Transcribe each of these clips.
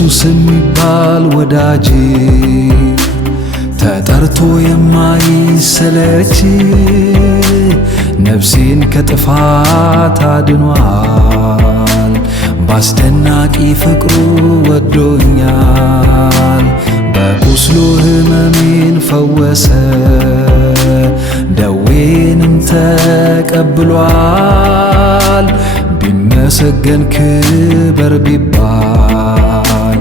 ኢየሱስ የሚባል ወዳጅ ተጠርቶ የማይሰለች ነፍሴን ከጥፋት አድኗል። ባስደናቂ ፍቅሩ ወዶኛል። በቁስሉ ሕመሜን ፈወሰ፣ ደዌንም ተቀብሏል። ቢመሰገን ክበር ቢባል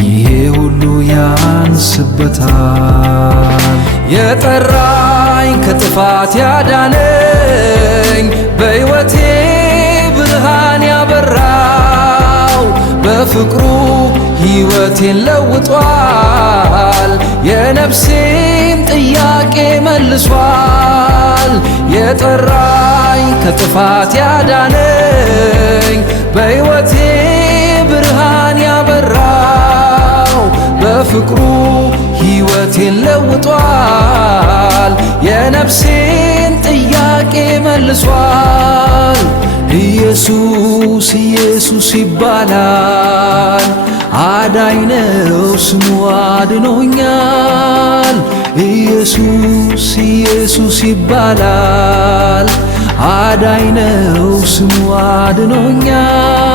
ይሄ ሁሉ ያንስበታል። የጠራኝ ከጥፋት ያዳነኝ በሕይወቴ ብርሃን ያበራው በፍቅሩ ሕይወቴን ለውጧል። የነፍሴም ጥያቄ መልሷል። የጠራኝ ከጥፋት ያዳነኝ በሕይወቴ ብርሃን ያበራው በፍቅሩ ሕይወቴን ለውጧል። የነፍሴን ጥያቄ መልሷል። ኢየሱስ ኢየሱስ ይባላል፣ አዳኝ ነው ስሙ አድኖኛል። ኢየሱስ ኢየሱስ ይባላል፣ አዳኝ ነው ስሙ አድኖኛል።